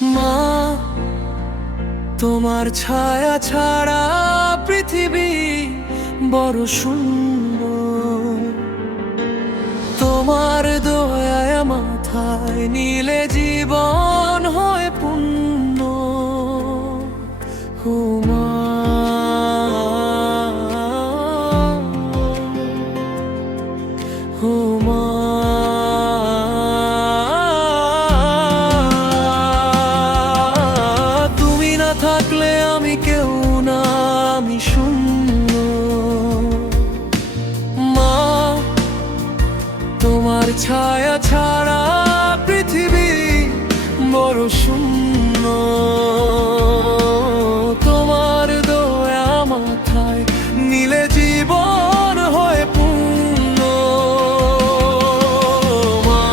মা, তোমার ছায়া ছাড়া পৃথিবী বড় শূন্য। তোমার দয়ায় মাথায় নিলে জীবন হয় পূর্ণ। ও মা, ও মা, তুমি না থাকলে আমি কেউ না, আমি শূন্য। মা, তোমার ছায়া ছাড়া পৃথিবী বড় শূন্য। তোমার দয়া মাথায় নিলে জীবন হয় পূর্ণ। মা,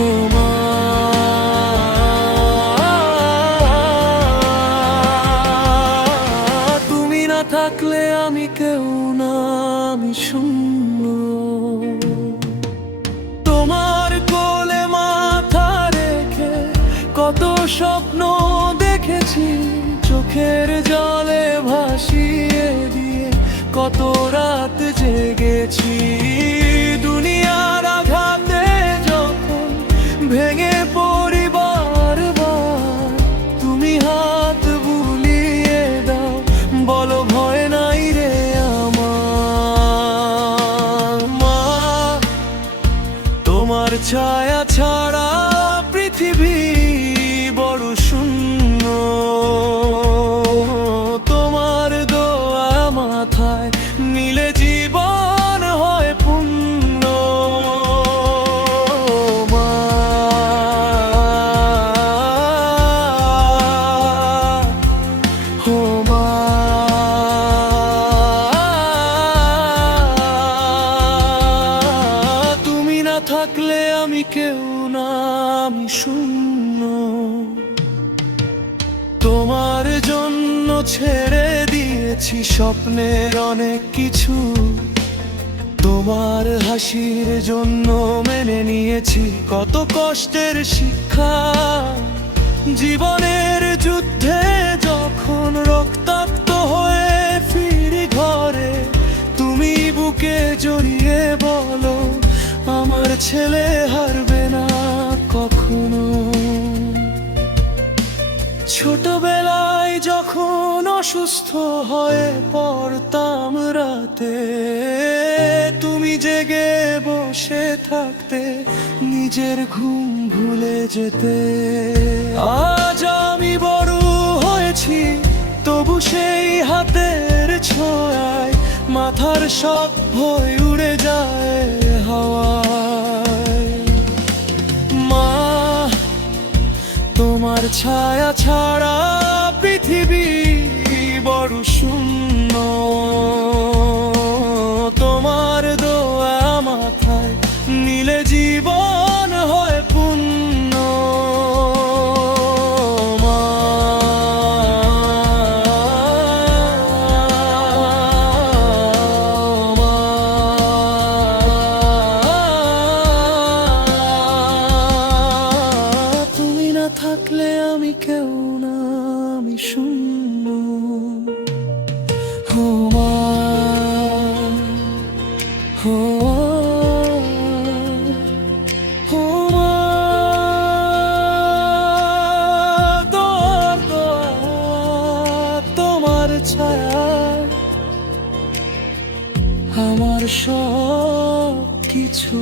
ও মা, তুমি না থাকলে আমি কেউ না, আমি শূন্য। তোমার কোলে মাথা রেখে কত স্বপ্ন দেখেছি, চোখের জলে ভাসিয়ে দিয়ে কত রাত জেগেছি। দুনিয়ার আঘাতে যখন ভেঙে পড়ি বারবার, তুমি হাত বুলিয়ে দাও, বলো ভয় নাই রে আমার। মা, তোমার ছায়া ছাড়া পৃথিবী বড় শূন্য। তোমার দোয়া মাথায় নিলে জীবন হয় পূর্ণ। মা, ও মা, তুমি না থাকলে আমি কেউ না, আমি শূন্য। তোমার জন্য ছেড়ে দিয়েছি স্বপ্নের অনেক কিছু। তোমার হাসির জন্য মেনে নিয়েছি কত কষ্টের শিক্ষা। জীবনের যুদ্ধে যখন রক্তাক্ত হয়ে ফিরি ঘরে, তুমি বুকে জড়িয়ে বলো আমার ছেলে হারবে না কখনো। ছোটবেলায় যখন অসুস্থ হয়ে পড়তাম রাতে, তুমি জেগে বসে থাকতে, নিজের ঘুম ভুলে যেতে। আজ আমি বড় হয়েছি, তবু সেই হাতের ছোঁয়ায় মাথার সব ভয় উড়ে যায় হাওয়ায়। মা, তোমার ছায়া ছাড়া পৃথিবী বড় শূন্য। তোমার দোয়া মাথায় নিলে জীবন হয় পূর্ণ। মা, তুমি না থাকলে আমি কেউ না, আমি শূন্য। ও মা, ও ও মা, তোমার দোয়া, তোমার ছায়া আমার সব কিছু।